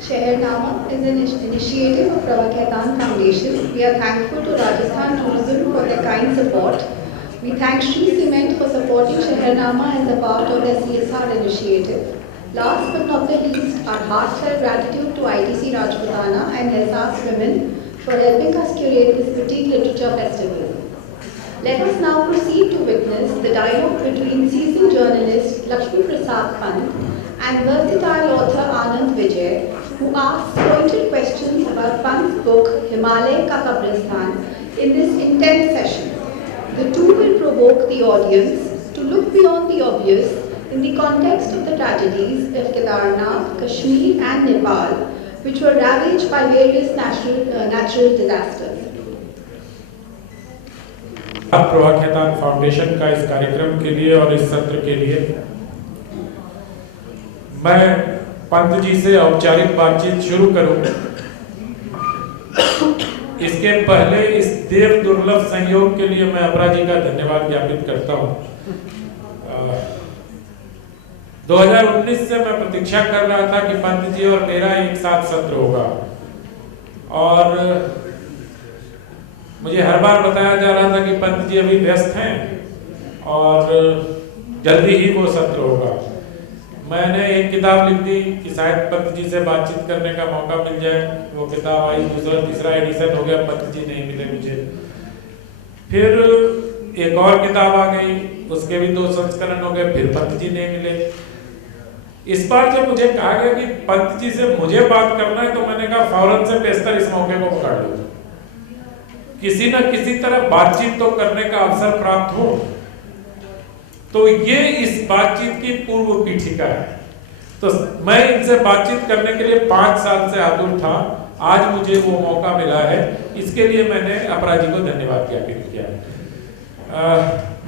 Sheharnama is an initiative of Prabha Khaitan Foundation. We are thankful to Rajasthan Tourism for their kind support. We thank Shree Cement for supporting Sheharnama as a part of their CSR initiative. Last but not the least, our heartfelt gratitude to ITC Rajputana and Ehsaas Women for helping us curate this boutique literature festival. Let us now proceed to witness the dialogue between seasoned journalist Lakshmi Prasad Pant and versatile author Anand Vijay, who asks pointed questions about Pant's book Himalay Ka Kabristan in this intense session. The two will provoke the audience to look beyond the obvious in the context of the tragedies of Kedarnath, Kashmir and Nepal, which were ravaged by various natural disasters. Prabha Khaitan foundation का इस कार्यक्रम के लिए और इस सत्र के लिए मैं पंत जी से औपचारिक बातचीत शुरू करूं। इसके पहले इस देव दुर्लभ संयोग के लिए मैं अपरा जी का धन्यवाद ज्ञापित करता हूं। 2019 से मैं प्रतीक्षा कर रहा था कि पंत जी और मेरा एक साथ सत्र होगा और मुझे हर बार बताया जा रहा था कि पंत जी अभी व्यस्त हैं और जल्दी ही वो सत्र होगा। मैंने एक किताब लिख दी कि शायद पंत जी से बातचीत करने का मौका मिल जाए। वो किताब आई, दूसरा तीसरा एडिशन हो गया, पंत जी नहीं मिले मुझे। फिर एक और किताब आ गई, उसके भी 2 संस्करण हो गए, फिर पंत जी नहीं मिले। इस बार जब मुझे कहा गया कि पंत जी से मुझे बात करना है तो मैंने कहा फौरन से बेहतर इस मौके को पकड़ लो, किसी न किसी तरह बातचीत तो करने का अवसर प्राप्त हो। तो ये इस बातचीत की पूर्व पीठिका है। तो मैं इनसे बातचीत करने के लिए 5 साल से आतुर था। आज मुझे वो मौका मिला है, इसके लिए मैंने अपरा जी को धन्यवाद ज्ञापित किया।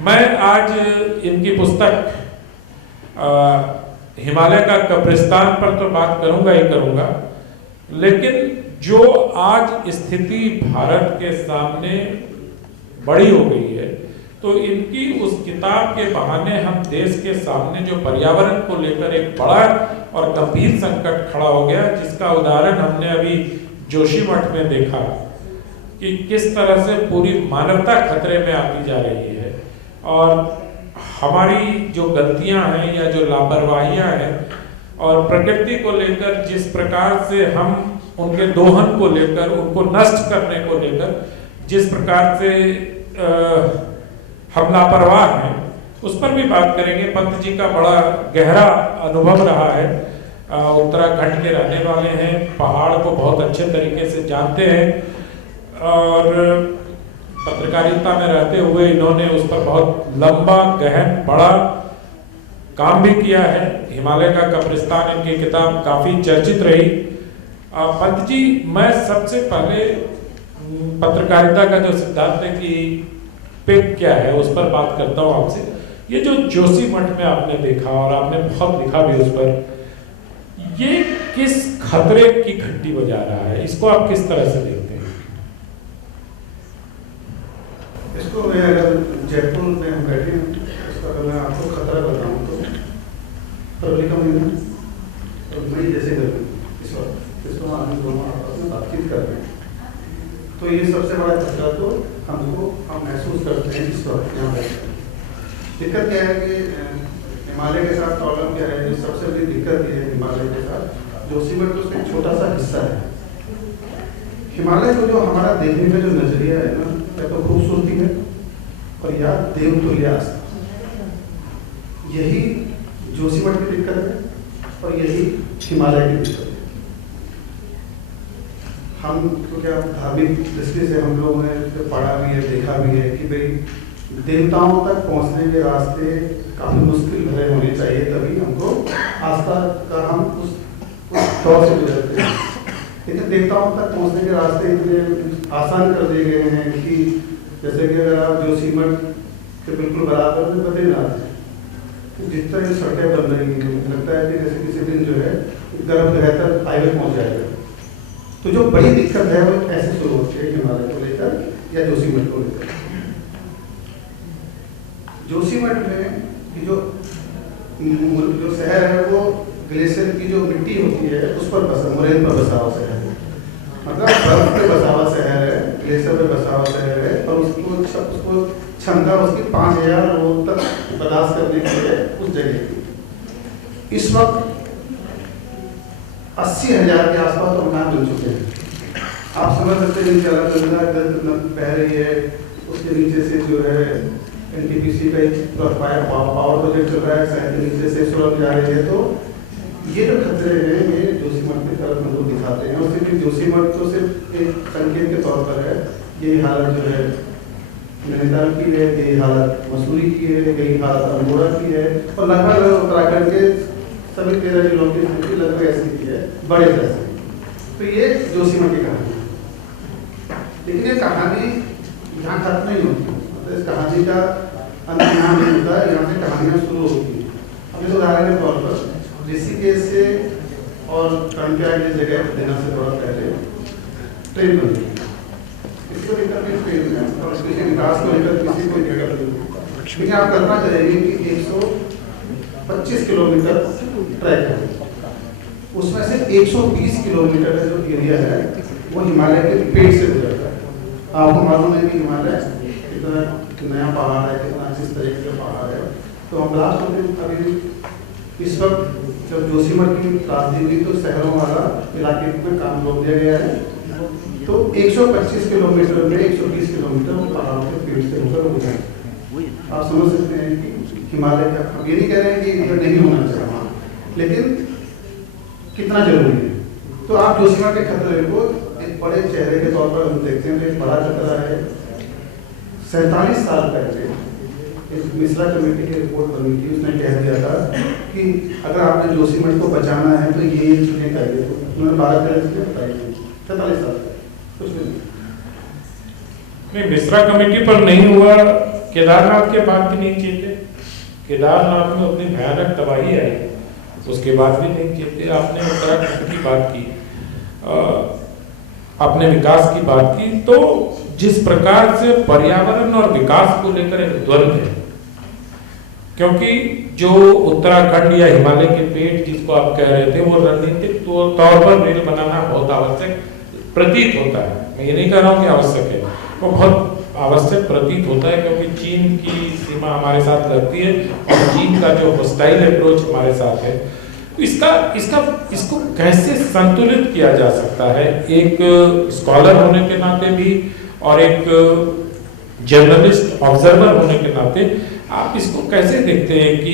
मैं आज इनकी पुस्तक हिमालय का कब्रिस्तान पर तो बात करूंगा ही करूंगा, लेकिन जो आज स्थिति भारत के सामने बड़ी हो गई है, तो इनकी उस किताब के बहाने हम देश के सामने जो पर्यावरण को लेकर एक बड़ा और गंभीर संकट खड़ा हो गया, जिसका उदाहरण हमने अभी जोशीमठ में देखा कि किस तरह से पूरी मानवता खतरे में आती जा रही है और हमारी जो गलतियां हैं या जो लापरवाहियां हैं और प्रकृति को लेकर जिस प्रकार से हम उनके दोहन को लेकर, उनको नष्ट करने को लेकर जिस प्रकार से हम लापरवाह हैं, उस पर भी बात करेंगे। पंत जी का बड़ा गहरा अनुभव रहा है। उत्तराखंड के रहने वाले हैं, पहाड़ को बहुत अच्छे तरीके से जानते हैं और पत्रकारिता में रहते हुए इन्होंने उस पर बहुत लंबा, गहन, बड़ा काम भी किया है। हिमालय का कब्रिस्तान इनकी किताब काफी चर्चित रही। पंत जी, मैं सबसे पहले पत्रकारिता का जो सिद्धांत है कि पिक क्या है, उस पर बात करता हूँ आपसे। ये जो जोशीमठ में आपने देखा और आपने बहुत लिखा भी उस पर, ये किस खतरे की घंटी बजा रहा है? इसको आप किस तरह से देखते हैं? इसको मैं अगर जयपुर में हम बैठे हैं, इसका अगर मैं आपको खतरा बताऊँ तो फरवरी का महीना और मई जैसे गर्मी, इस वक्त इसको हम दोनों आपस में बातचीत कर रहे हैं, तो ये सबसे बड़ा खतरा तो हम महसूस करते हैं इस वक्त यहाँ बैठकर। दिक्कत क्या है कि हिमालय के साथ प्रॉब्लम क्या है, जो सबसे बड़ी दिक्कत ये है हिमालय के साथ, जोशीमठ तो उसका एक छोटा सा हिस्सा है। हिमालय को जो हमारा देखने का जो नजरिया है ना, या तो खूबसूरती है और या देवतुल्य आस्था, यही जोशीमठ की दिक्कत है और यही हिमालय की दिक्कत है। हम तो क्या धार्मिक दृष्टि से हम लोगों ने पढ़ा भी है, देखा भी है कि भाई देवताओं तक पहुंचने के रास्ते काफी मुश्किल भरे होने चाहिए, तभी हमको आस्था का हम उस दौर से गुजरते हैं। लेकिन देवताओं तक पहुंचने के रास्ते इतने आसान कर दिए गए हैं कि जैसे कि अगर आप जोशीमठ के बिल्कुल बराबर में बद्रीनाथ है, तो जिस तरह सड़कें बन रही हैं, मुझे लगता है कि जैसे किसी दिन जो है गर्भगृह तक हाईवे पहुंच जाएगा। तो जो बड़ी दिक्कत है वो ऐसे शुरू होती है हिमालय को लेकर या जोशीमठ को लेकर। जोशीमठ में जो शहर है वो ग्लेशियर की जो मिट्टी होती है उस पर बसा, मोरेन पर बसा हुआ शहर है, मतलब बर्फ पे बसा हुआ शहर है, ग्लेशियर पे बसा हुआ शहर है, और उसको क्षमता उसकी 5000 लोग तक बर्दाश्त करने के लिए उस जगह की। इस वक्त 80,000 के आसपास तो मकान बन चुके हैं। आप समझ सकते हैं नीचे अलग बह रही है, उसके नीचे से जो है एनटीपीसी का पावर प्रोजेक्ट चल रहा है, शहर के नीचे से सुरंग जा रही है। तो ये जो खतरे हैं ये जोशीमठ की तरफ हम लोग दिखाते हैं, और सिर्फ जोशीमठ तो सिर्फ एक संकेत के तौर पर है। यही हालत जो है नैनीताल की है, यही हालत मसूरी की है, यही हालत अल्मोड़ा की है, और लगभग उत्तराखंड के सभी 13 जिलों की स्थिति लगभग ऐसी की है, बड़े जैसे। तो ये जोशीमठ की कहानी है, लेकिन ये कहानी यहाँ खत्म नहीं होती, मतलब इस कहानी का अंत यहाँ नहीं होता है, यहाँ से कहानियाँ शुरू होती हैं। अब इस उदाहरण के तौर पर ऋषिकेश से और कर्णप्रयाग की जगह देना से थोड़ा पहले ट्रेन बनी, इसको लेकर भी ट्रेन में और इसके विकास को लेकर किसी को दिक्कत नहीं। लेकिन आप कल्पना करेंगे कि 125 किलोमीटर ट्रैक है, उसमें से 120 किलोमीटर का जो एरिया है वो हिमालय के पेट से गुजरता है। आपको मालूम है कि हिमालय कितना नया पहाड़ है, कितना जिस तरीके का पहाड़ है। तो हम लास्ट होते अभी इस वक्त जब जोशीमठ की त्रासदी हुई तो शहरों वाला इलाके में काम रोक दिया गया है। तो 125 किलोमीटर में 120 किलोमीटर वो पहाड़ों के पेड़ से होकर गुजरे। आप समझ सकते हैं कि हिमालय का, हम ये नहीं कह रहे हैं कि ये नहीं होना चाहिए वहाँ, लेकिन कितना जरूरी है। तो आप जोशीमठ के खतरे को एक बड़े चेहरे के तौर पर हम देखते हैं। एक बड़ा खतरा है। 47 साल पहले एक मिश्रा कमेटी की रिपोर्ट बनी थी, उसने कह दिया था कि अगर आपने जोशीमठ को बचाना है तो ये चीजें करिए। तो उन्होंने 12 बताई, 47 साल कुछ नहीं, मिश्रा कमेटी पर नहीं हुआ, केदारनाथ के बाद भी नहीं किए थे। केदारनाथ में उतनी भयानक तबाही आई, उसके बाद भी नहीं किए थे। आपने उत्तराखंड की बात की, आपने विकास की बात की, तो जिस प्रकार से पर्यावरण और विकास को लेकर एक द्वंद्व है, क्योंकि जो उत्तराखंड या हिमालय के पेट जिसको आप कह रहे थे, वो रणनीतिक तौर पर रेल बनाना बहुत आवश्यक प्रतीत होता है। मैं ये नहीं कह रहा हूँ कि आवश्यक है, वो बहुत आवश्यक प्रतीत होता है, क्योंकि चीन की सीमा हमारे साथ लगती है और चीन का जो होस्टाइल अप्रोच हमारे साथ है। तो इसको कैसे संतुलित किया जा सकता है, एक स्कॉलर होने के नाते भी और एक जर्नलिस्ट ऑब्जर्वर होने के नाते आप इसको कैसे देखते हैं कि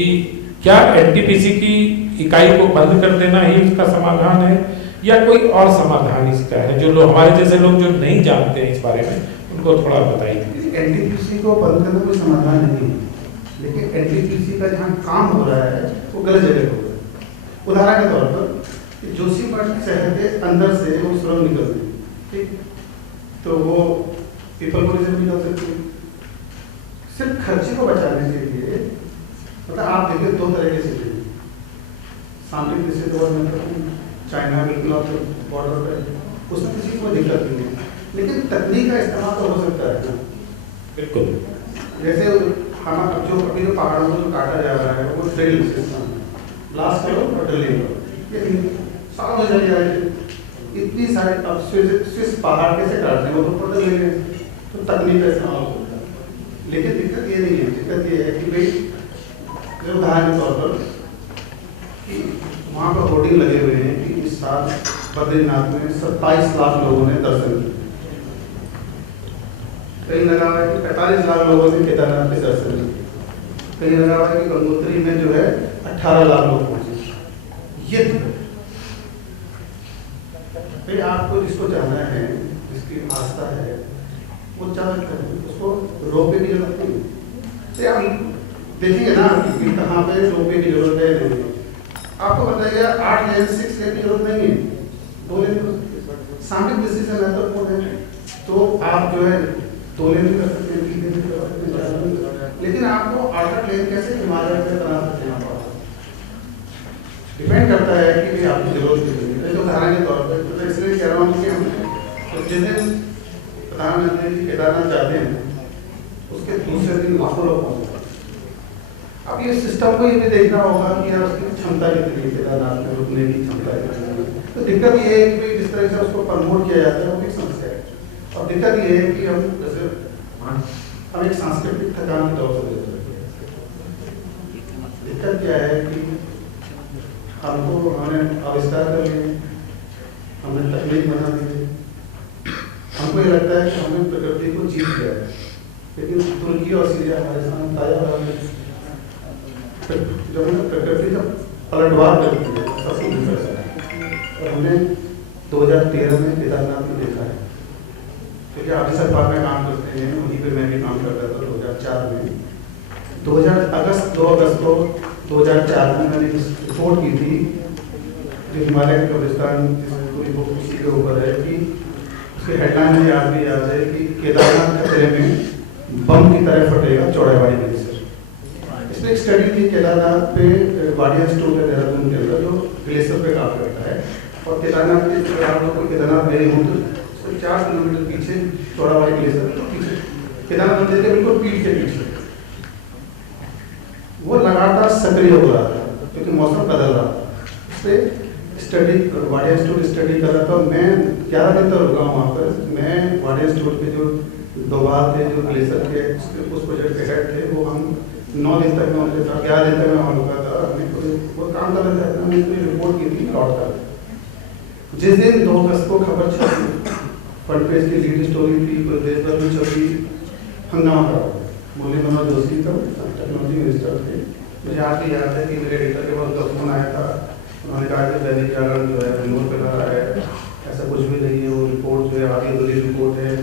क्या एनटीपीसी की इकाई को बंद कर देना ही उसका समाधान है, या कोई और समाधान इसका है? जो लोग, हमारे जैसे लोग जो नहीं जानते हैं इस बारे में, उनको थोड़ा बताइए। एनटीपीसी को बंद करना कोई समाधान नहीं है, लेकिन एनटीपीसी का जहाँ काम हो रहा है वो गलत जगह हो रहा है। उदाहरण के तौर पर जोशीमठ शहर के अंदर से वो सुरंग निकलती है, ठीक, तो वो पीपलपुरी से निकल सकती है। सिर्फ खर्चे को बचाने के लिए, मतलब आप देखिए 2 तरह के सिटी, सामरिक दृष्टि तो चाइना बिल्कुल आप बॉर्डर पे, उसमें किसी को दिक्कत नहीं है, लेकिन तकनीक का इस्तेमाल तो हो सकता है ना। बिल्कुल, जैसे हम जो अभी जो पहाड़ों को जो काटा जा रहा है वो ड्रिल सिस्टम, ब्लास्ट करो और ड्रिलिंग करो, ये सालों में चली जाएगी। इतनी सारी अब स्विस पहाड़ कैसे काटते हैं, वो तो पता ले लें, तो तकनीक का इस्तेमाल होता है। लेकिन दिक्कत ये नहीं है, दिक्कत ये है कि भाई जो उदाहरण के तौर पर कि वहाँ पर होर्डिंग लगे हुए हैं कि इस साल बद्रीनाथ में 27 लाख लोगों ने दर्शन किए, कहीं लगा हुआ है कि 45 लाख लोगों ने केदारनाथ के दर्शन किए, कहीं लगा हुआ है कि गंगोत्री में जो है 18 लाख लोग पहुंचे। ये भाई आपको जिसको जाना है, जिसकी आस्था है, वो जा सकता है, उसको रोपवे की जरूरत नहीं। आप देखेंगे ना कि कहाँ पे रोपवे की जरूरत है। आपको बताइए 8 लेन 6 लेन की जरूरत नहीं है, 2 लेन सामरिक दृष्टि से महत्वपूर्ण है। तो आप जो है 2 लेन भी कर सकते हैं, 3 लेन भी कर सकते हैं, लेकिन आपको 8 लेन कैसे हिमालय से बना सकते हैं, डिपेंड करता है कि आपकी जरूरत है। तो उदाहरण के तौर पर तो इसलिए कह रहा हूँ कि हम तो जिस दिन प्रधानमंत्री जी केदारनाथ जाते हैं उसके दूसरे दिन लाखों लोग पहुँचते हैं। अब ये सिस्टम को ये भी देखना होगा कि यार उसकी क्षमता कितनी है, केदारनाथ में रुकने की क्षमता कितनी है। तो दिक्कत ये है कि जिस तरह से उसको प्रमोट किया जाता है वो एक समस्या है। और दिक्कत ये है कि हम जैसे हम एक सांस्कृतिक थकान के तौर से देख रहे हैं। दिक्कत क्या है कि हमने आविष्कार कर लिए, हमने तकनीक बना दी, हमको ये लगता है कि हमने प्रकृति को जीत लिया है, लेकिन तुर्की और सीरिया हमारे सामने ताजा उदाहरण। जब हमने प्रकृति का पलटवार कर दिया सबसे दूसरा और हमने 2013 में केदारनाथ में देखा है, क्योंकि आपकी सरकार में काम करते हैं, वहीं पे मैं भी काम करता था 2004 में। 2 अगस्त को 2004 में मैंने रिपोर्ट की थी जो हिमालय के कब्रिस्तान पूरी बुक उसी के ऊपर है कि उसके हेडलाइन मुझे आज भी याद है कि केदारनाथ खतरे में बम की तरह फटेगा चौड़ाई ग्लेशियर। इसमें एक स्टडी थी केदारनाथ पे वाडिया स्टोर है देहरादून के अंदर जो ग्लेशियर पे काम करता है, और केदारनाथ के आप लोग केदारनाथ गए हों तो 4 किलोमीटर पीछे चौड़ाई ग्लेशियर तो पीछे केदारनाथ मंदिर के बिल्कुल पीठ के पीछे वो लगातार सक्रिय हो रहा था क्योंकि मौसम बदल रहा था। इससे स्टडी वाडिया स्टोर स्टडी कर रहा था। मैं 11 दिन तक रुका वहाँ पर। मैं वाडिया स्टोर के जो दोबार थे जो ग्लेशियर के उस प्रोजेक्ट के हेड थे, वो हम 9 दिन तक मैं उनके साथ 11 दिन तक मैं वहाँ रुका था। हमने वो काम कर रहे थे, हमने इसमें रिपोर्ट की थी लौट कर। जिस दिन 2 अगस्त को खबर छपी, फ्रंट पेज की लीड स्टोरी थी, पूरे देश भर में छपी, हंगामा करा मुरली मनोहर जोशी तब टेक्नोलॉजी मिनिस्टर थे। मुझे आज भी याद है कि मेरे एडिटर के पास उनका फोन आया था, उन्होंने कहा कि दैनिक जागरण जो है रिमोट पे लगा है, ऐसा कुछ भी नहीं है, वो रिपोर्ट जो है आधी अधूरी रिपोर्ट है,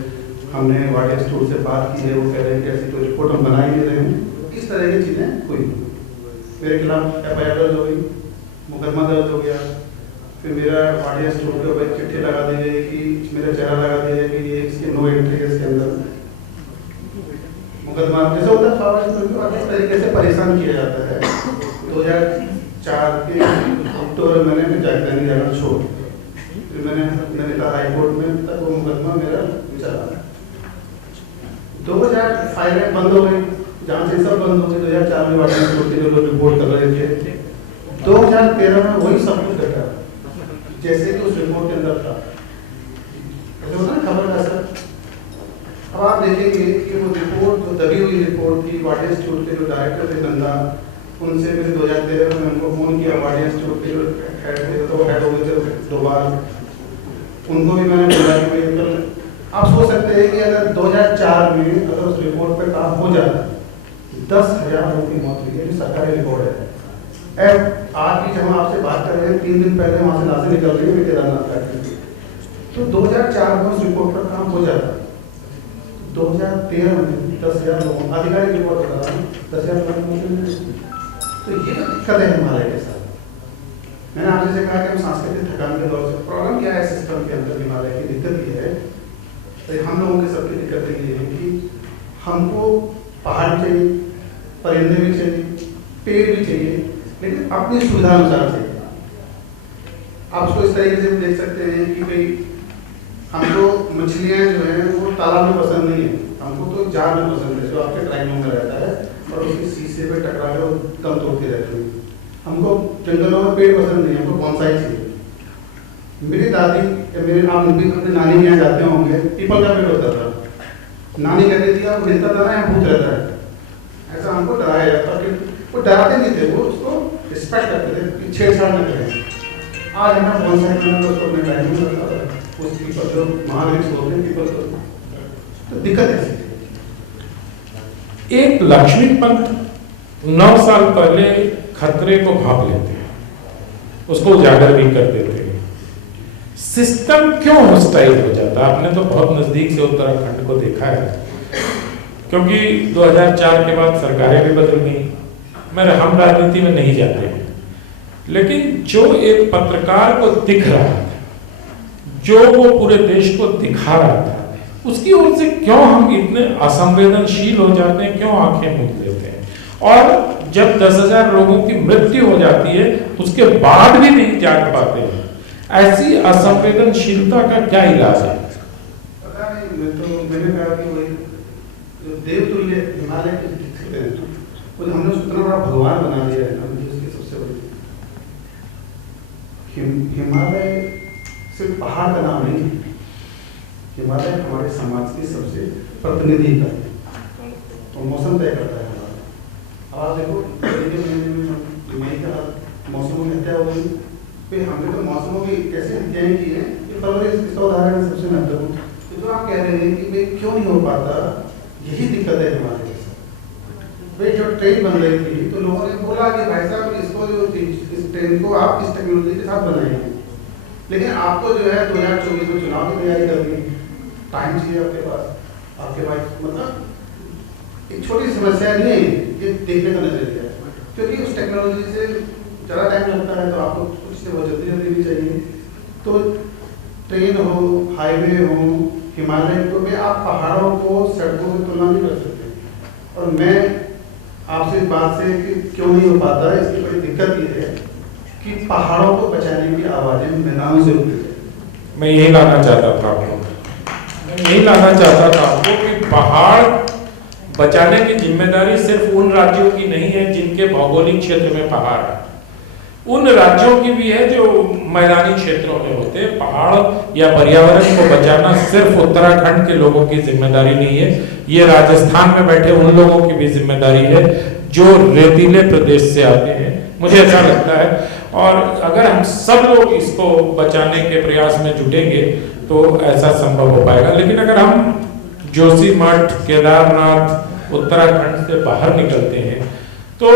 हमने वाडिया स्टोर से बात की है, वो कह रहे हैं कि ऐसी कोई रिपोर्ट हम बना ही नहीं रहे हैं। इस तरह की चीज़ें हुई, मेरे खिलाफ FIR दर्ज हो गई, मुकदमा दर्ज हो गया। फिर मेरा वाडिया स्टोर के ऊपर चिट्ठी लगा दी गई कि मेरा चेहरा लगा दिया गया कि ये इसकी नो एंट्री है इसके अंदर। मुकदमा जैसे होता है इस तरीके से परेशान किया जाता है। 2004 के अक्टूबर महीने में दैनिक जागरण छोड़, फिर मैंने नैनीताल हाई कोर्ट में तक वो मुकदमा मेरा चला। 2000 फाइलें बंद हो गई, जहाँ से सब बंद हो गई। 2004 में वाडिया स्टोर के जो लोग रिपोर्ट कर रहे थे, 2013 में वही सब कुछ घटा जैसे कि उस रिपोर्ट के अंदर था। ऐसे होता ना खबर का असर। अब आप देखेंगे कि वो रिपोर्ट जो दबी हुई रिपोर्ट थी, वाडिया स्टोर के जो डायरेक्टर थे नंदा, उनसे मैंने 2013 में उनको फोन किया। वाडिया स्टोर के जो हेड थे तो वो हेड हो गए थे 2 बार, उनको भी मैंने बोला कि भाई कल आप सोच सकते हैं कि अगर 2004 में अगर उस रिपोर्ट पे काम हो जाता 10,000 लोगों की मौत हुई है, जो सरकारी रिकॉर्ड है। आज भी जब हम आपसे बात कर रहे हैं 3 दिन पहले वहाँ से लाशें निकल रही है केदारनाथ का। तो 2004 में उस रिपोर्ट पर काम हो जाता, 2013 में 10,000 लोगों आधिकारिक रिपोर्ट बता रहा हूँ 10,000 लोगों। तो ये तो दिक्कत है हिमालय के साथ। मैंने आपसे से कहा कि हम सांस्कृतिक थकान के दौर से प्रॉब्लम क्या है सिस्टम के अंदर हिमालय की दिक्कत ये है, तो हम लोगों की सबकी दिक्कत ये है कि हमको पहाड़ चाहिए, परिंदे भी चाहिए, पेड़ भी चाहिए, लेकिन अपनी सुविधा अनुसार चाहिए। आप उसको इस तरीके से देख सकते हैं कि भाई हमको मछलियाँ जो हैं वो तालाब में पसंद नहीं है, हमको तो जाल में पसंद है जो आपके ट्राइंगल में रहता है और उसकी शीशे पे टकरा के वो दम तोड़ती रहती है। हमको जंगलों में पेड़ पसंद नहीं है, हमको बोनसाई चाहिए। मेरी दादी या मेरे आप भी अपनी नानी के यहाँ जाते होंगे, पीपल का पेड़ होता था, नानी कहती थी आप मिलता था ना यहाँ भूत रहता है, ऐसा हमको डराया जाता कि वो डराते नहीं थे, वो उसको रिस्पेक्ट करते थे, छेड़छाड़ न करें। आज हमें बोनसाई बनाना उसको अपने टाइम में लगता है, उस पीपल जो महावृक्ष होते हैं पीपल को, तो दिक्कत है। एक लक्ष्मीपंत 9 साल पहले खतरे को भाप लेते हैं, उसको उजागर भी कर देते हैं। सिस्टम क्यों हॉस्टाइल हो जाता है? आपने तो बहुत नजदीक से उत्तराखंड को देखा है, क्योंकि 2004 के बाद सरकारें भी बदल गई। हम राजनीति में नहीं जाते हैं, लेकिन जो एक पत्रकार को दिख रहा था, जो वो पूरे देश को दिखा रहा था, उसकी ओर से क्यों हम इतने असंवेदनशील हो जाते हैं, क्यों आंखें मूंद लेते हैं? और जब 10,000 लोगों की मृत्यु हो जाती है उसके बाद भी नहीं जाग पाते हैं। ऐसी असंवेदनशीलता का क्या इलाज है? पता नहीं, मैंने कहा कि वही जो देवतुल्य हिमालय के वो हमने उसको इतना बड़ा भगवान बना दिया है ना, मुझे उसकी सबसे बड़ी हिमालय सिर्फ पहाड़ का नाम नहीं है, हिमालय हमारे समाज की सबसे प्रतिनिधि का है और मौसम तय करता है हमारा। अब आप देखो मई का मौसमों में हत्या हो गई, फिर हमने तो मौसमों की कैसे हत्याएं की हैं, ये फरवरी इसका उदाहरण है सबसे महत्वपूर्ण। तो जो आप कह रहे हैं कि भाई क्यों नहीं हो पाता, यही दिक्कत है हमारे साथ। भाई जो ट्रेन बन रही थी तो लोगों ने बोला कि भाई साहब इसको जो इस ट्रेन को आप इस टेक्नोलॉजी के साथ बनाएंगे, लेकिन आपको जो है 2024 में चुनाव की तैयारी करनी, टाइम चाहिए आपके पास मतलब एक छोटी समस्या नहीं है ये देखने का नजरिया है, क्योंकि उस टेक्नोलॉजी से ज़्यादा टाइम लगता है तो आपको कुछ से बहुत जल्दी भी चाहिए। तो ट्रेन हो, हाईवे हो, हिमालय को में आप पहाड़ों को सड़कों की तुलना नहीं कर सकते। और मैं आपसे इस बात से कि क्यों नहीं हो पाता, इसकी बड़ी दिक्कत ये है कि पहाड़ों को बचाने की आवाज़ें मैदानों से उठती है। मैं यही लाना चाहता था आपको कि पहाड़ बचाने की जिम्मेदारी सिर्फ उन राज्यों की नहीं है जिनके भौगोलिक क्षेत्र में पहाड़ है, उन राज्यों की भी है जो मैदानी क्षेत्रों में होते हैं। पहाड़ या पर्यावरण को बचाना सिर्फ उत्तराखंड के लोगों की जिम्मेदारी नहीं है, ये राजस्थान में बैठे उन लोगों की भी जिम्मेदारी है जो रेतीले प्रदेश से आते हैं, मुझे ऐसा लगता है। और अगर हम सब लोग इसको बचाने के प्रयास में जुटेंगे तो ऐसा संभव हो पाएगा। लेकिन अगर हम जोशीमठ, केदारनाथ, उत्तराखंड से बाहर निकलते हैं तो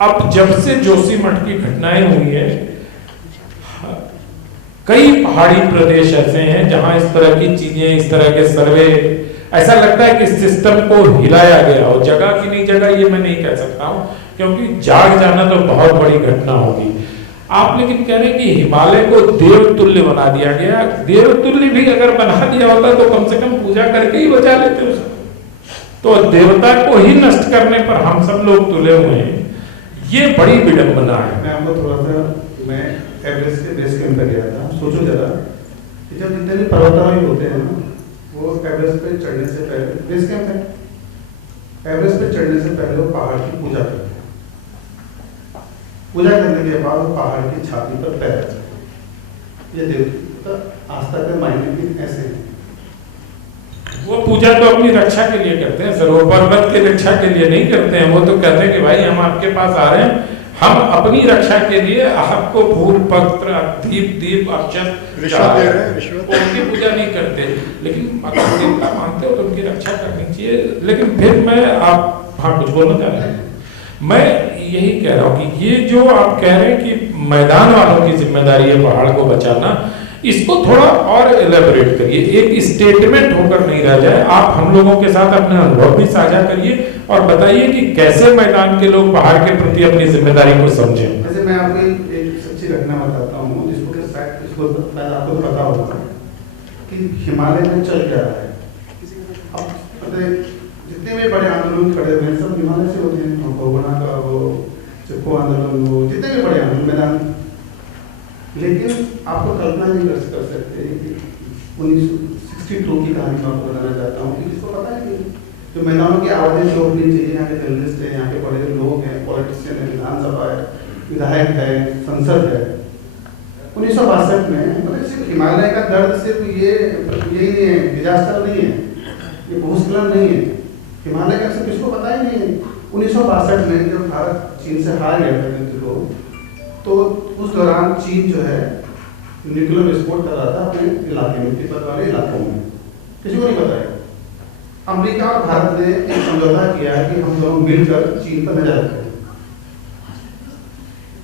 अब जब से जोशीमठ की घटनाएं हुई है, कई पहाड़ी प्रदेश ऐसे हैं जहां इस तरह की चीजें, इस तरह के सर्वे, ऐसा लगता है कि सिस्टम को हिलाया गया हो। जगह की नहीं जगह ये मैं नहीं कह सकता हूं, क्योंकि जाग जाना तो बहुत बड़ी घटना होगी। आप लेकिन कह रहे हैं कि हिमालय को देवतुल्य बना दिया गया। देवतुल्य भी अगर बना दिया होता तो कम से कम पूजा करके ही बचा लेते उसको। तो देवता को ही नष्ट करने पर हम सब लोग तुले हुए हैं, ये बड़ी विडंबना है। मैं आपको थोड़ा सा, मैं एवरेस्ट के बेस कैंप पे गया था। सोचो जरा कि जब जितने भी पर्वतारोही होते हैं ना, वो एवरेस्ट पे चढ़ने से पहले, बेस कैंप है, एवरेस्ट पे चढ़ने से पहले वो पहाड़ की पूजा करते हैं। पूजा करने के बाद वो पहाड़ की छाती पर पैर रखते हैं। ये देवता आस्था के मायने भी ऐसे हैं। वो पूजा तो अपनी रक्षा के लिए करते हैं, सरोवर पर्वत की रक्षा के लिए नहीं करते हैं। वो तो कहते हैं कि भाई हम आपके पास आ रहे हैं, हम अपनी रक्षा के लिए आपको फूल पत्र दीप अक्षत रिश्वत दे रहे हैं, रिश्वत। उनकी पूजा नहीं करते। लेकिन अगर देवता मानते हो तो उनकी रक्षा करनी चाहिए। लेकिन फिर मैं आप हाँ कुछ बोलना चाह रहे हैं? मैं यही कह रहा हूँ कि ये जो आप कह रहे हैं कि मैदान वालों की जिम्मेदारी है पहाड़ को बचाना, इसको थोड़ा और एलेबोरेट करिए, एक स्टेटमेंट होकर नहीं रह जाए। आप हम लोगों के साथ अपने अनुभव भी साझा करिए और बताइए कि कैसे मैदान के लोग पहाड़ के प्रति अपनी जिम्मेदारी को समझें। वैसे मैं आपको एक सच्ची घटना बताता हूँ जिसको कि शायद आपको पता होगा कि हिमालय में चल क्या रहा है। अब जितने भी बड़े आंदोलन खड़े हुए हैं सब हिमालय से होते हैं, भोगना का वो चिपको आंदोलन, वो जितने भी बड़े आंदोलन मैदान। लेकिन आपको कल्पना नहीं कर सकते कि 1962 की कहानी मैं आपको बताना चाहता हूँ कि जिसको पता है कि जो मैदानों की आवाज़ें जो होनी चाहिए, यहाँ के जर्नलिस्ट हैं, यहाँ के बड़े लोग हैं, पॉलिटिशियन है, विधानसभा है, विधायक है, संसद है। 1962 में मतलब सिर्फ हिमालय का दर्द सिर्फ यही नहीं है, डिजास्टर नहीं है, ये भूस्खलन नहीं है, हिमालय का सिर्फ किसको पता ही नहीं है। 1962 में जब भारत चीन से हार गया था युद्ध को, तो उस दौरान चीन जो है न्यूक्लियर विस्फोट कर रहा था अपने इलाके में, तिब्बत वाले इलाकों में, किसी को नहीं पता है। अमेरिका और भारत ने एक समझौता किया है कि हम दोनों मिलकर चीन पर नजर रखें।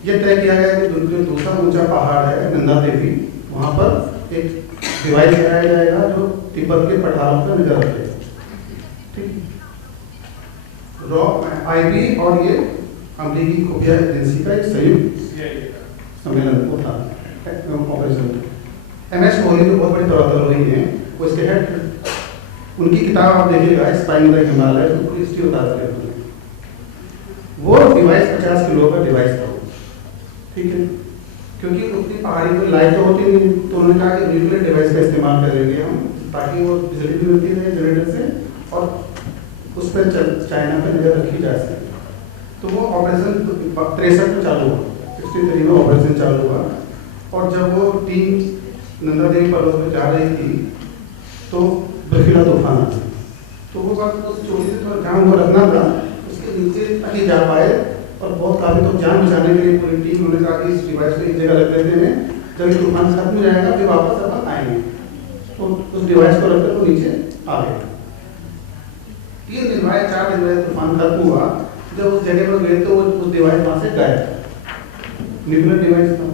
यह तय किया गया कि जो दूसरा ऊंचा पहाड़ है नंदा देवी, वहां पर एक डिवाइस लगाया जाएगा जो तिब्बत के पठारों पर नजर रखेगा। ठीक, आईबी और ये अमेरिकी खुफिया एजेंसी का एक संयुक्त सम्मेलन को था, ऑपरेशन। MS कोहली तो बहुत बड़ी पर्वतारोही हैं, वो इसके हेड। उनकी किताब आप देखिएगा, स्पाइंग द हिमालय, तो पूरी हिस्ट्री बता रहे हैं। वो डिवाइस 50 किलो का डिवाइस था, ठीक है, क्योंकि उतनी पहाड़ी पर लाइट तो होती नहीं, तो उन्होंने कहा कि न्यूक्लियर डिवाइस का इस्तेमाल करेंगे हम, ताकि वो बिजली भी मिलती रहे जनरेटर से और उस पर चाइना पर नजर रखी जा सके। तो वो ऑपरेशन 63 में चालू हुआ, 63 में ऑपरेशन चालू हुआ। और जब वो टीम नंदा देवी पर्वत में जा रही थी तो बर्फीला तूफान आ गया। तो वो बात उस चोटी से थोड़ा ध्यान को रखना था, उसके नीचे नहीं जा पाए और बहुत काफ़ी तो जान बचाने के लिए पूरी टीम उन्होंने कहा कि इस डिवाइस को एक जगह रख देते हैं, जब ये तूफान खत्म हो जाएगा फिर वापस अपन आएंगे। तो उस डिवाइस को रखकर वो नीचे आ गए। 3 दिन बाद 4 दिन बाद तूफान खत्म हुआ, जब उस जगह पर गए तो वो उस डिवाइस वहाँ से गायब। न्यूक्लियर डिवाइस था,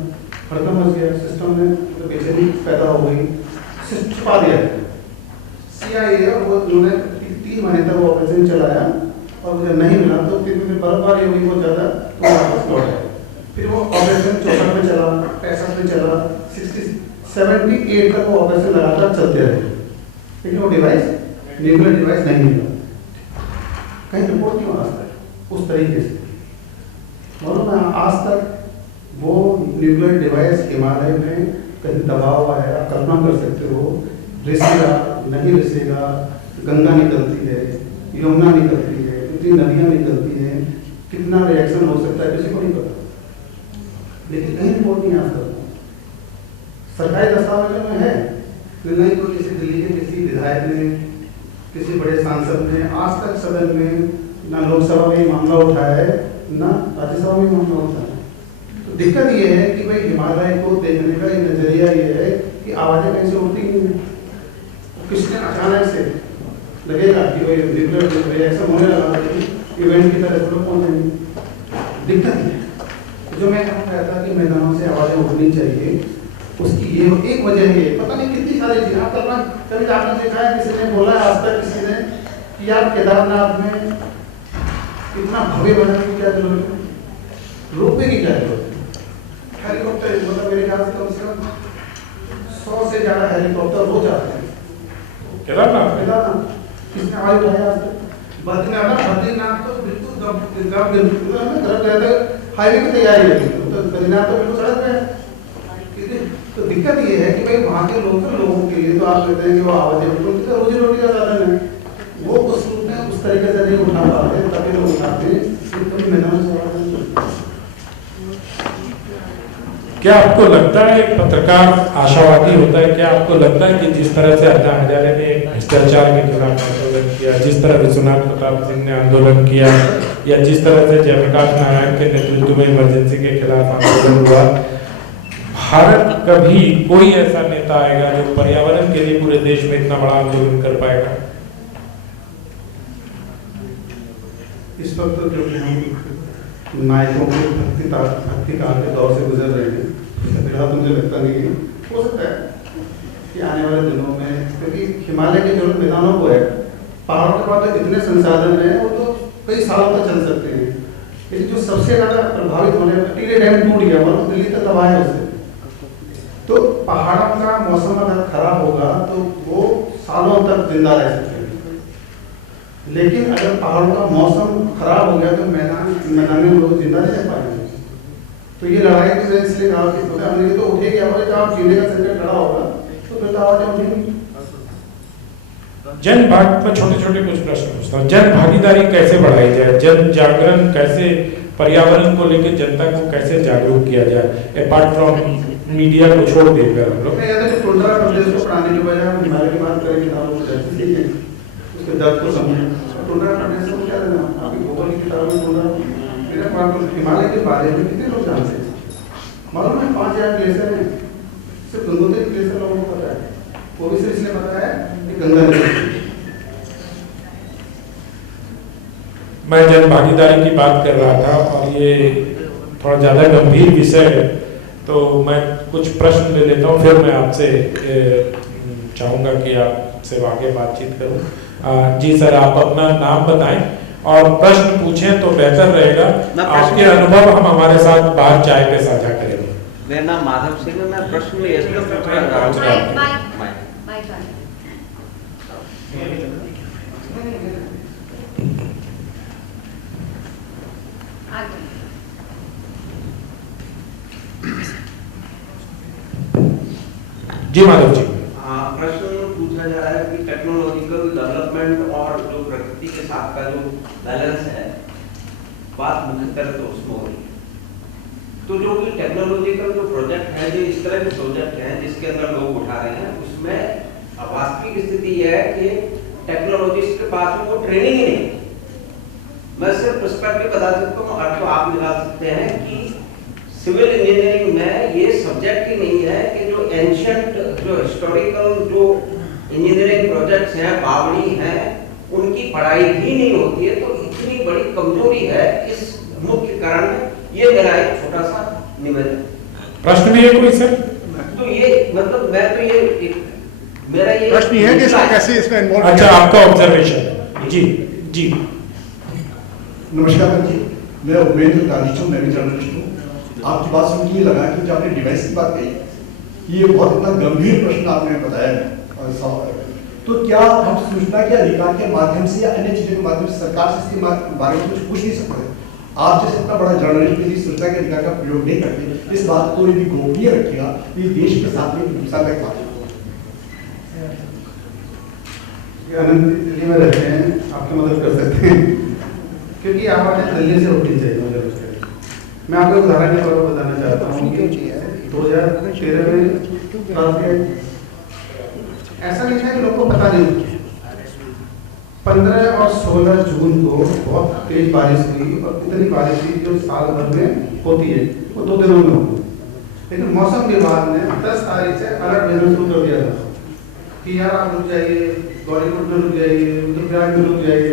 हड़कंप मच गया, सिस्टम में तो बेचैनी पैदा हो गई, छुपा दिया गया। CIA और वो उन्होंने 3 महीने तक वो ऑपरेशन चलाया और मुझे नहीं मिला तो फिर बर्फबारी हुई बहुत ज़्यादा तो वापस लौट आए। फिर वो ऑपरेशन 64 में चला, 65 में चला, 78 तक वो ऑपरेशन लगातार चलते रहे, लेकिन वो डिवाइस न्यूक्लियर डिवाइस नहीं मिला। कहीं रिपोर्ट क्यों आज तक उस तरीके से? मालूम है आज तक वो न्यूक्लियर डिवाइस हिमालय में कहीं दबा हुआ है, आप कल्पना कर सकते हो, रिसेगा नहीं रिसेगा, गंगा निकलती है, यमुना निकलती है, कितनी नदियाँ निकलती हैं, कितना रिएक्शन हो सकता है किसी को नहीं पता, लेकिन कहीं रिपोर्ट नहीं आ सकता। सरकारी दस्तावेजों में है, नहीं तो किसी दिल्ली के किसी विधायक ने, किसी बड़े सांसद ने आज तक सदन में ना लोकसभा में मामला उठाया है ना राज्यसभा में मामला उठाया है। तो दिक्कत ये है कि भाई हिमालय को देखने का नजरिया ये है कि आवाज़ें कैसे उठती हैं, किसने अचानक से लगेगा कि भाई न्यूक्लियर रिएक्शन होने लगा, इवेंट की तरह से लोग पहुँचेंगे। दिक्कत है जो मैं कहना चाहता कि मैदानों से आवाज़ें उठनी चाहिए, उसकी ये एक वजह है, पता नहीं कितनी सारी चीज़ें आप कल्पना कभी आपने देखा है किसी ने बोला है आज तक किसी ने कि यार केदारनाथ में इतना भव्य बनाने की क्या जरूरत है, रोपवे की क्या जरूरत है? हेलीकॉप्टर मतलब मेरे ख्याल से कम 100 से ज़्यादा हेलीकॉप्टर हो जाते हैं केदारनाथ। किसने आवाज उठाया आज तक? बद्रीनाथ तो बिल्कुल हाईवे की तैयारी है, तो बद्रीनाथ तो बिल्कुल सड़क पे है। तो दिक्कत ये है कि भाई वहाँ के लोगों के लिए तो आप कहते हैं कि वो आवाज़ें उनकी तो रोजी रोटी का साधन है, वो उस रूप में उस तरीके से नहीं उठा पाते, तभी लोग उठाते हैं, कभी मैदान से आवाज़ नहीं उठती। क्या आपको लगता है एक पत्रकार आशावादी होता है? क्या आपको लगता है कि जिस तरह से अन्ना हजारे ने भ्रष्टाचार के खिलाफ आंदोलन किया, जिस तरह विश्वनाथ प्रताप सिंह ने आंदोलन किया, या जिस तरह से जयप्रकाश नारायण के नेतृत्व में इमरजेंसी के खिलाफ आंदोलन हुआ, भारत कभी कोई ऐसा नेता आएगा जो पर्यावरण के लिए पूरे देश में इतना बड़ा आंदोलन कर पाएगा? इस वक्त तो जो हम नायकों के भक्ति काल के दौर से गुजर रहे हैं, फिलहाल तो मुझे लगता नहीं है, हो सकता है कि आने वाले दिनों में, क्योंकि हिमालय के जो मैदानों को है, पहाड़ों के पास तो इतने संसाधन हैं वो तो कई सालों तक चल सकते हैं, लेकिन जो सबसे ज़्यादा प्रभावित होने टीले डैम टूट गया, मतलब दिल्ली तक तबाह है उससे। तो पहाड़ों का मौसम अगर खराब होगा तो वो सालों तक जिंदा रह सकते हैं, लेकिन अगर पहाड़ों का मौसम खराब हो गया तो मैदान में लोग जिंदा नहीं रह पाएंगे। तो ये लड़ाई की वजह इसलिए कहा कि हमने तो उठेगी आवाज़, जब आप जीने का संकट खड़ा होगा तो फिर आवाज़ें उठेंगी। जन भाग में छोटे छोटे कुछ प्रश्न पूछता हूँ। जन भागीदारी कैसे बढ़ाई जाए, जन जागरण कैसे, पर्यावरण को लेकर जनता को कैसे जागरूक किया जाए, अपार्ट फ्रॉम मीडिया को छोड़ देकर हम लोग? टुंड्रा प्रदेश को पढ़ाने के बजाय हम हिमालय की बात करें, किताबों को देखिए, उसके दर्द को समझें। टुंड्रा प्रदेश को क्या देना, आपकी भूगोल की किताब में टुंड्रा हिमालय के बारे में कितने लोग जानते हैं? मालूम है 5000 ग्लेशियर हैं, सिर्फ गंगोत्री ग्लेशियर लोगों को पता है, वो भी सिर्फ इसलिए पता है कि गंगा नदी। मैं जन भागीदारी की बात कर रहा था और ये थोड़ा ज़्यादा गंभीर विषय है, तो मैं कुछ प्रश्न ले लेता हूँ, फिर मैं आपसे चाहूँगा कि आपसे आगे बातचीत करूँ। जी सर, आप अपना नाम बताएं और प्रश्न पूछें तो बेहतर रहेगा। आपके अनुभव हम हमारे साथ बाहर चाय पे साझा करेंगे। मेरा नाम माधव सिंह है, मैं प्रश्न ये पूछ रहा हूँ। जी माधव जी, प्रश्न पूछा जा रहा है कि टेक्नोलॉजिकल डेवलपमेंट और जो प्रकृति के साथ का जो बैलेंस है, बात मुख्यतः तो उसमें हो रही है। तो जो कि टेक्नोलॉजिकल जो प्रोजेक्ट है, जो इस तरह के प्रोजेक्ट हैं जिसके अंदर लोग उठा रहे हैं, उसमें वास्तविक स्थिति यह है कि टेक्नोलॉजिस्ट के पास में वो ट्रेनिंग ही नहीं। मैं सिर्फ पर्सपेक्टिव बता सकता हूँ, अर्थ तो आप निकाल सकते हैं कि सिविल इंजीनियरिंग में ये सब्जेक्ट ही नहीं है कि जो एंशिएंट जो हिस्टोरिकल जो इंजीनियरिंग प्रोजेक्ट्स हैं, बावड़ी हैं, उनकी पढ़ाई ही नहीं होती है। तो इतनी बड़ी कमजोरी है इस मुख्य कारण है। ये मेरा एक छोटा सा निवेदन। प्रश्न भी है कोई सर? तो ये मतलब मैं तो ये मेरा ये प्रश्न है कि इसमें कैसे इसमें इन्वॉल्व। अच्छा, आपका ऑब्जर्वेशन। जी जी नमस्कार जी, मैं उपेंद्र कालीचंद, मैं भी जर्नलिस्ट हूँ। आपकी बात सुन के ये लगा कि जब आपने डिवाइस की बात कही, ये बहुत इतना गंभीर प्रश्न आपने बताया। तो क्या हम सूचना के अधिकार के माध्यम से या अन्य चीजों के माध्यम से सरकार से इसके बारे में कुछ पूछ नहीं सकते? आप जैसे इतना बड़ा जर्नलिस्ट यदि सूचना के अधिकार का प्रयोग नहीं करते, इस बात को यदि गोपनीय रखिएगा, ये देश के साथ में नुकसानदायक बात है। आनंद दिल्ली में रहते हैं, आपकी मदद कर सकते हैं क्योंकि आवाज़ें दिल्ली से उठनी चाहिए मुझे लगता है। मैं आपको उदाहरण के तौर पर बताना चाहता हूँ कि 2013 में ऐसा नहीं था कि लोग को पता नहीं। 15 और 16 जून को बहुत तेज बारिश हुई और इतनी बारिश हुई जो साल भर में होती है, वो 2 दिनों में होती है। लेकिन मौसम विभाग ने 10 तारीख से अलर्ट भेजना शुरू कर दिया था कि यार आप रुक जाइए, गौरीकुंड में रुक जाइए, रुद्रप्रयाग में रुक जाइए,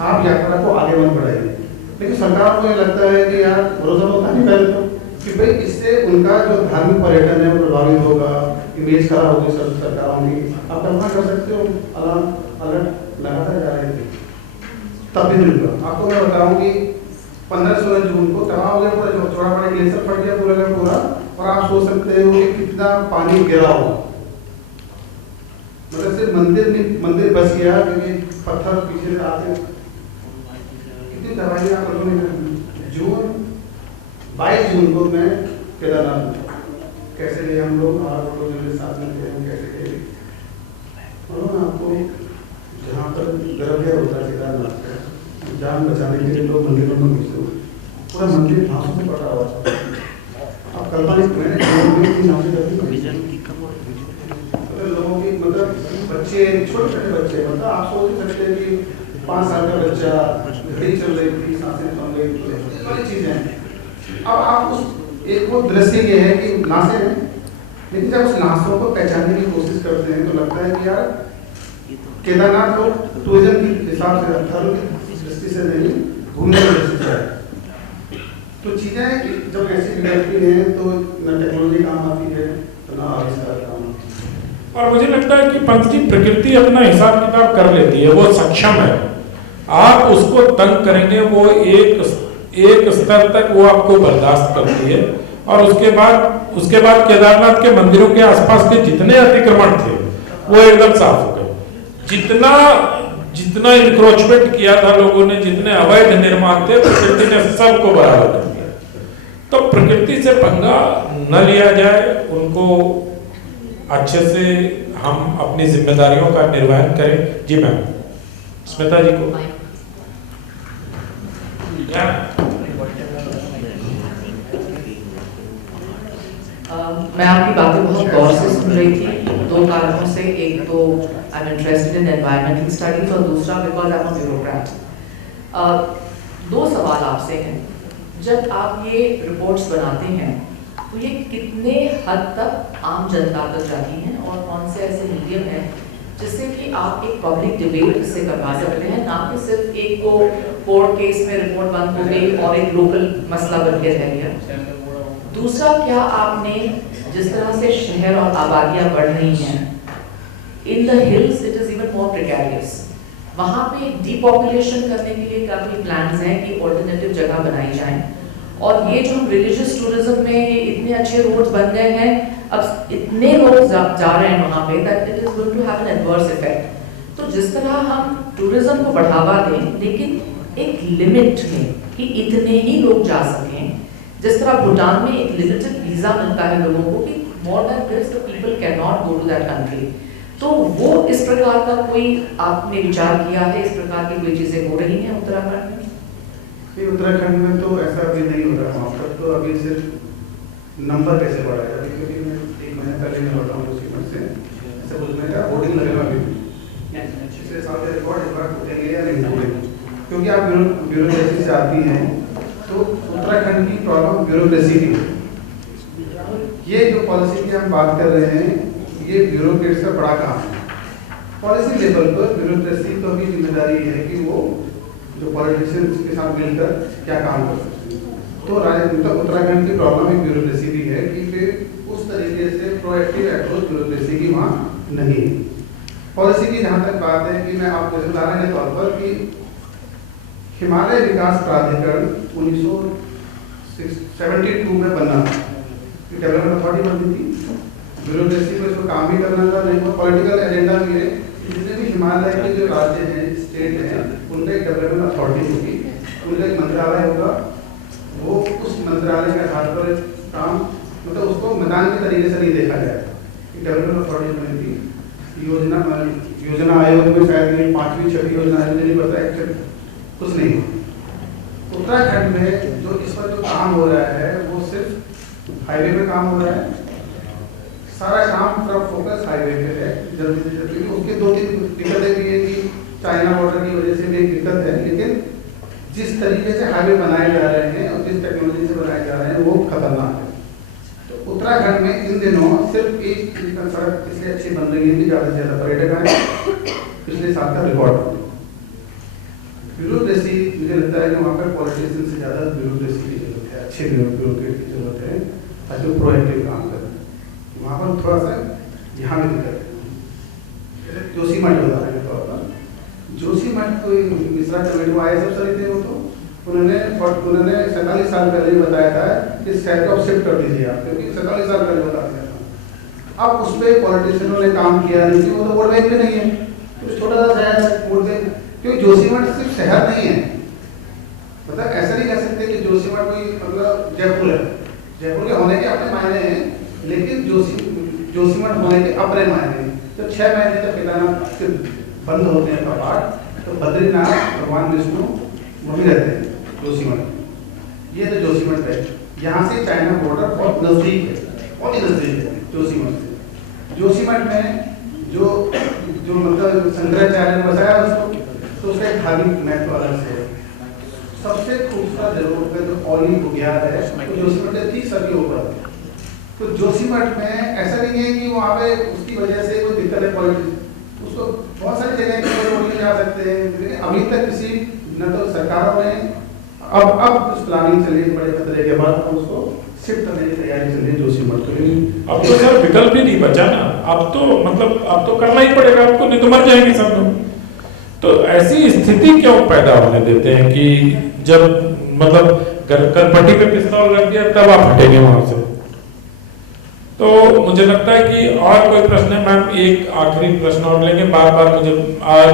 आप यात्रा को आगे मत बढ़ाइए। लेकिन सरकार को ये लगता है कि यार भरोसा होता नहीं पहले तो कि भाई इससे उनका जो धार्मिक पर्यटन है वो प्रभावित होगा, इमेज खराब होगी सरकारों की। आप कल्पना कर सकते हो, अलर्ट लगातार जा रहे थे, तब भी नहीं हुआ। आपको मैं बताऊं कि 15-16 जून को तबाह हो गया पूरा, जो चौड़ापाड़ी ग्लेशियर फट गया पूरा का पूरा, और आप सोच सकते हो कि कितना पानी गिरा होगा। मतलब सिर्फ मंदिर बच गया क्योंकि पत्थर पीछे आते। कितनी दवाई आप लोगों ने। जून 22 जून को मैं केदारनाथ कैसे गए हम लोग, और लोग मेरे साथ में थे, हम कैसे गए। उन्होंने आपको जहाँ पर गर्भगृह होता है केदारनाथ का, जान बचाने के लिए लोग मंदिरों में घुसते हुए, पूरा मंदिर घासों में पड़ा हुआ था। आप कल्पना लोगों की मतलब बच्चे, छोटे छोटे बच्चे, मतलब आप सोच सकते हैं कि 5 साल का बच्चा, घड़ी चल रही थी, सांसें थम गई, बड़ी चीजें हैं। अब आप उस एक वो दृश्य ये है कि लाशें हैं, लेकिन जब उस लाशों को पहचानने की कोशिश करते हैं तो लगता है कि यार केदारनाथ लोग टूरिज्म के हिसाब से, धर्म की दृष्टि से नहीं, घूमने की दृष्टि से है। तो चीजें जब ऐसी बिगड़ती हैं तो न टेक्नोलॉजी काम आती है, तो ना आविष्कार काम। और मुझे लगता है कि पंत जी प्रकृति अपना हिसाब किताब कर लेती है, वो सक्षम है। आप उसको तंग करेंगे, वो एक स्तर तक वो आपको बर्दाश्त करती है, और उसके बाद केदारनाथ के मंदिरों के आसपास के जितने अतिक्रमण थे वो एकदम साफ हो गए। जितना इंक्रोचमेंट किया था लोगों ने, जितने अवैध निर्माण थे, प्रकृति ने सबको बराबर कर दिया। तो प्रकृति से पंगा न लिया जाए, उनको अच्छे से हम अपनी जिम्मेदारियों का निर्वहन करें। जी मैम, स्मिता जी को। मैं आपकी बातें बहुत गौर से सुन रही थी, 2 कारणों से। एक तो I am interested in environmental studies, और दूसरा because I am a bureaucrat. 2 सवाल आपसे हैं। जब आप ये रिपोर्ट्स बनाते हैं तो ये कितने हद तक आम जनता तक जाती हैं, और कौन से ऐसे मीडियम हैं जिससे कि आप एक पब्लिक डिबेट से करवा सकते हैं, ना कि सिर्फ एक को कोर्ट केस में रिपोर्ट बंद हो गई और एक लोकल मसला बन के रह गया। दूसरा, क्या आपने जिस तरह से शहर और आबादियां बढ़ रही हैं, in the hills it is even more precarious, वहां पे डीपॉपुलेशन करने के लिए क्या कोई प्लान्स हैं कि ऑल्टरनेटिव जगह बनाई जाएं? और ये जो हम रिलीजियस टूरिज्म में इतने अच्छे रोड्स बन गए हैं, अब इतने लोग जा रहे हैं वहां पे, that it is going to have an adverse effect. तो जिस तरह हम टूरिज्म को बढ़ावा दें, लेकिन एक लिमिट में कि इतने ही लोग जा सकें, जिस तरह भूटान में एक लिमिटेड वीजा मिलता है लोगों को कि more than this the people can not go to that country. तो वो इस प्रकार का कोई आपने विचार किया है, इस प्रकार की कोई चीजें हो रही हैं उत्तराखंड में? फिर उत्तराखंड में तो ऐसा अभी नहीं हो रहा, वहाँ पर तो अभी सिर्फ नंबर कैसे बढ़ा है अभी, क्योंकि मैं 1 महीने पहले मैं लौटा हूँ उसी में से, ऐसे बोलने का वोटिंग लगेगा अभी पिछले साल के रिकॉर्ड एक बार टूटेंगे या नहीं टूटेंगे, क्योंकि आप ब्यूरोक्रेसी से आती हैं। तो उत्तराखंड की प्रॉब्लम ब्यूरोक्रेसी की है। ये जो पॉलिसी की हम बात कर रहे हैं, ये ब्यूरोक्रेट्स का बड़ा काम है। पॉलिसी लेवल पर ब्यूरोक्रेसी को भी जिम्मेदारी है कि वो जो पॉलिटिशियंस के साथ मिलकर क्या काम कर सकते हैं। तो उत्तराखंड की प्रॉब्लम एक ब्यूरोक्रेसी भी है कि फिर उस तरीके से प्रोएक्टिव अप्रोच ब्यूरोक्रेसी की वहाँ नहीं है। पॉलिसी की जहाँ तक बात है कि मैं आपको उदाहरण के तौर पर कि हिमालय विकास प्राधिकरण 1972 में बना, डेवलपमेंट अथॉरिटी बनती थी, ब्यूरोक्रेसी में इसको काम भी करना था, नहीं तो पॉलिटिकल एजेंडा भी है। जितने भी हिमालय के जो राज्य हैं, स्टेट हैं, उनका एक डेवलपमेंट अथॉरिटी होगी, उनका एक मंत्रालय होगा, वो उस मंत्रालय के आधार पर काम, मतलब उसको मैदान के तरीके से नहीं देखा जाएगा। डेवलपमेंट अथॉरिटी बनी थी, योजना आयोग में शायद ये 5वीं 6वीं योजना है, मुझे नहीं पता एक्चुअली कुछ नहीं। उत्तराखंड में जो इस पर जो काम हो रहा है वो सिर्फ हाईवे पे काम हो रहा है, सारा काम पूरा फोकस हाईवे पे है। जल्दी से जल्दी उसके 2-3 दिक्कतें भी है कि चाइना बॉर्डर की वजह से भी एक दिक्कत है, लेकिन जिस तरीके से हाईवे बनाए जा रहे हैं और जिस टेक्नोलॉजी से बनाए जा रहे हैं वो खतरनाक है। तो उत्तराखंड में इन दिनों सिर्फ एक सड़क इसलिए अच्छी बन रही है कि ज़्यादा से ज़्यादा पर्यटक आए, पिछले साल का रिकॉर्ड। ब्यूरोक्रेसी मुझे लगता है कि वहाँ पर पॉलिटिशियन से ज़्यादा ब्यूरोक्रेसी की जरूरत है, अच्छे ब्यूरोक्रेट की जरूरत है ताकि वो प्रोएक्टिव काम करें। वहाँ पर थोड़ा सा यहाँ भी दिक्कत है। जोशीमठ उदाहरण के तौर पर, जोशीमठ कोई मिश्रा कमेटी में आए सब सही थे, वो तो उन्होंने 47 साल पहले ही बताया था कि शहर को शिफ्ट कर दीजिए आप, क्योंकि 47 साल पहले बता दिया था। अब उस पर पॉलिटिशियनों ने काम किया नहीं, वो तो वोट बैंक भी नहीं है, तो छोटा सा शहर है वोट बैंक, क्योंकि जोशीमठ सिर्फ शहर नहीं है। मतलब ऐसा नहीं कह सकते कि जोशीमठ कोई मतलब जयपुर है, जयपुर के होने के अपने मायने हैं, लेकिन जोशीमठ होने के अपने मायने हैं। तो 6 महीने तक केदारनाथ के बंद होते हैं कपाट, तो बद्रीनाथ भगवान विष्णु वहीं रहते हैं जोशीमठ। ये तो जोशीमठ है, यहाँ से चाइना बॉर्डर बहुत नजदीक है, बहुत ही नजदीक है जोशीमठ से। जोशीमठ में जो मतलब शंकराचार्य ने बताया उसको, तो उसका एक धार्मिक महत्व अलग से है। सबसे खूबसूरत जगह पे जो औली बुग्याल है, तो जोशीमठ से 30 सर के ऊपर। तो जोशीमठ में ऐसा नहीं है कि वहाँ पे उसकी वजह से कोई दिक्कत है पॉलिटिक्स, उसको बहुत सारी जगह जा सकते हैं, लेकिन अभी तक किसी न तो सरकारों ने अब कुछ प्लानिंग चली है बड़े खतरे के बाद, तो उसको शिफ्ट करने की तैयारी चल रही है जोशीमठ को। अब तो सर विकल्प ही नहीं बचा ना, अब तो मतलब अब तो करना ही पड़ेगा आपको, नहीं तो मर जाएंगे सब लोग। तो ऐसी स्थिति क्यों पैदा होने देते हैं कि जब मतलब करपट्टी पे पिस्तौल रख दिया तब आप हटेंगे वहां से। तो मुझे लगता है कि और कोई प्रश्न है मैम, एक आखिरी प्रश्न और लेंगे, बार बार मुझे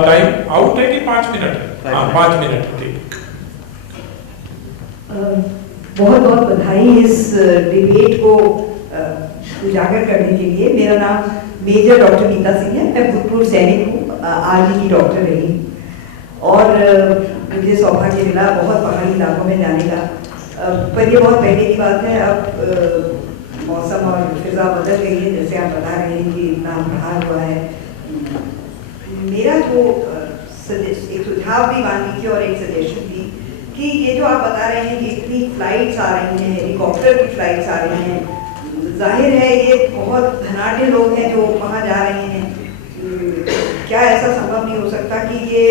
टाइम आउट है कि 5 मिनट है? हाँ 5 मिनट, ठीक। बहुत बहुत बधाई इस डिबेट को उजागर करने के लिए। मेरा नाम मेजर डॉक्टर नीता सिंह है, मैं भूतपूर्व सैनिक हूँ, आर्मी की डॉक्टर रही, और मुझे सौभाग्य मिला बहुत पहाड़ी इलाकों में जाने का। पर ये बहुत पहले की बात है, अब मौसम और फिजा बदल गई है, जैसे आप बता रहे हैं कि इतना बढ़ा हुआ है। मेरा जो एक सुझाव भी मान लीजिए और एक सजेशन भी, कि ये जो आप बता रहे हैं कि इतनी फ्लाइट्स आ रही हैं, हेलीकॉप्टर की फ्लाइट्स आ रही हैं, जाहिर है ये बहुत धनाढ़ लोग हैं जो वहाँ जा रहे हैं। क्या ऐसा संभव नहीं हो सकता कि ये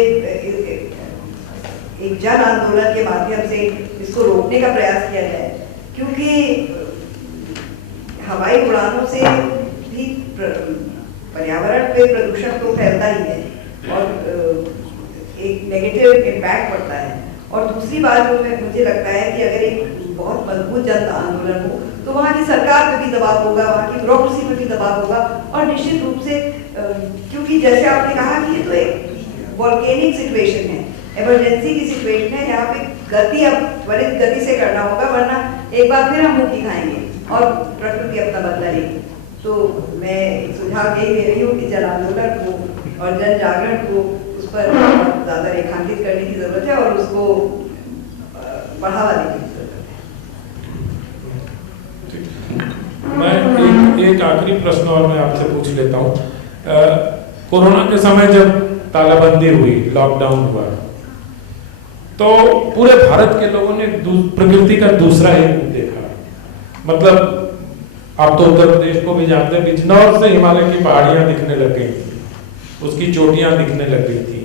एक जन आंदोलन के माध्यम से इसको रोकने का प्रयास किया जाए? क्योंकि हवाई उड़ानों से भी पर्यावरण पे प्रदूषण तो फैलता ही है और एक नेगेटिव इम्पैक्ट पड़ता है। और दूसरी बात जो मुझे लगता है कि अगर एक बहुत मजबूत जन आंदोलन हो तो वहाँ की सरकार पे भी दबाव होगा, वहाँ की ब्यूरोक्रेसी पे भी दबाव होगा, और निश्चित रूप से क्योंकि जैसे आपने कहा कि ये तो एक वॉल्केनिक सिचुएशन है, इमरजेंसी की सिचुएशन है, यहाँ पे गति अब त्वरित गति से करना होगा, वरना एक बार फिर हम मुक्ति खाएंगे और प्रकृति अपना बदला लेगी। तो मैं एक सुझाव यही दे रही हूँ कि जन आंदोलन को और जन जागरण को उस पर ज़्यादा रेखांकित करने की जरूरत है और उसको बढ़ावा देने की जरूरत है। मैं एक आखिरी प्रश्न और मैं आपसे पूछ लेता हूँ। कोरोना के समय जब तालाबंदी हुई, लॉकडाउन हुआ, तो पूरे भारत के लोगों ने प्रकृति का दूसरा ही रूप देखा। मतलब आप तो उत्तर प्रदेश को भी जानते हैं, बिजनौर से हिमालय की पहाड़ियां दिखने लग गई थी, उसकी चोटियां दिखने लग गई थी।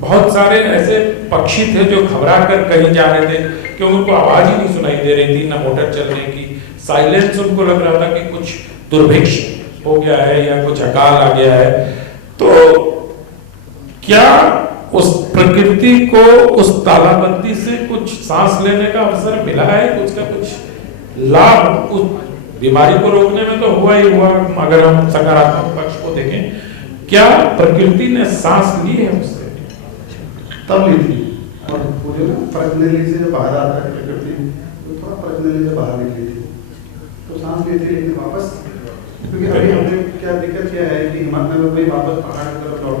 बहुत सारे ऐसे पक्षी थे जो घबरा कर कहीं जा रहे थे क्योंकि उनको आवाज ही नहीं सुनाई दे रही थी, ना मोटर चलने की, साइलेंस। उनको लग रहा था कि कुछ दुर्भिक्ष हो गया है या कुछ अकाल आ गया है। तो क्या उस प्रकृति को उस तालाबंदी से कुछ सांस लेने का अवसर मिला है? उसका कुछ लाभ उस बीमारी को रोकने में तो हुआ ही हुआ, अगर हम सकारात्मक पक्ष को देखें, क्या प्रकृति ने सांस ली है उससे? तब ली थी। और वो जो ना प्रज्ञली से जो बाहर आता है प्रकृति, तो थोड़ा प्रज्ञली से बाहर निकली थी, तो सांस ली थी, लेकिन वापस, क्योंकि अभी हमने क्या दिक्कत क्या है कि हिमालय में कोई वापस पहाड़ की तरफ लौट,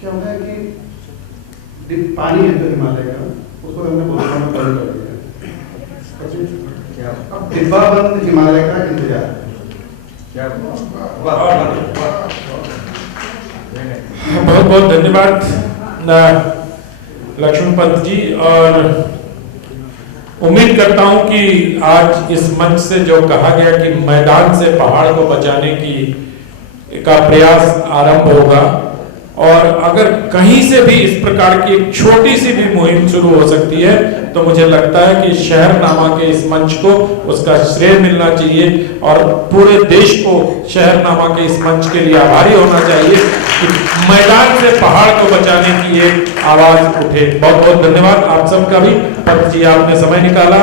क्या होता है कि पानी है जो हिमालय का, उसको हमने बहुत बंद कर दिया। अब डिब्बा बंद हिमालय का इंतजार। बहुत बहुत धन्यवाद लक्ष्मण पंत जी, और उम्मीद करता हूं कि आज इस मंच से जो कहा गया कि मैदान से पहाड़ को बचाने का प्रयास आरंभ होगा, और अगर कहीं से भी इस प्रकार की एक छोटी सी भी मुहिम शुरू हो सकती है तो मुझे लगता है कि शहरनामा के इस मंच को उसका श्रेय मिलना चाहिए, और पूरे देश को शहरनामा के इस मंच के लिए आभारी होना चाहिए कि मैदान से पहाड़ को बचाने की एक आवाज उठे। बहुत बहुत धन्यवाद आप सबका भी। पंत जी, आपने समय निकाला,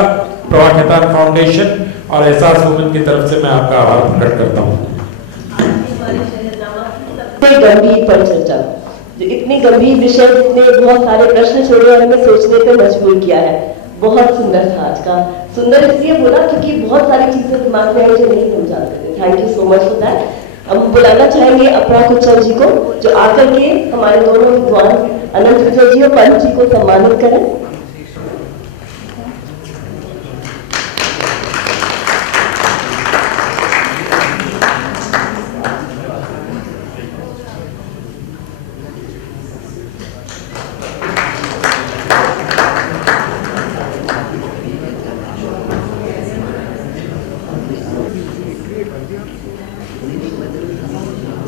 प्रभा खेतान फाउंडेशन और एहसास वुमेन की तरफ से मैं आपका आभार प्रकट करता हूँ। गंभीर परिचर्चा, जो इतनी गंभीर विषय, जिसने बहुत सारे प्रश्न छोड़े और हमें सोचने पर मजबूर किया है, बहुत सुंदर था आज का। सुंदर इसलिए बोला क्योंकि बहुत सारी चीजें दिमाग में आई जो नहीं समझाते थे। Thank you so much for that. हम बुलाना चाहेंगे अपरा कुचल जी को, जो आकर के हमारे दोनों विद्वान अनंत विजय जी और पंत जी को सम्मानित करें।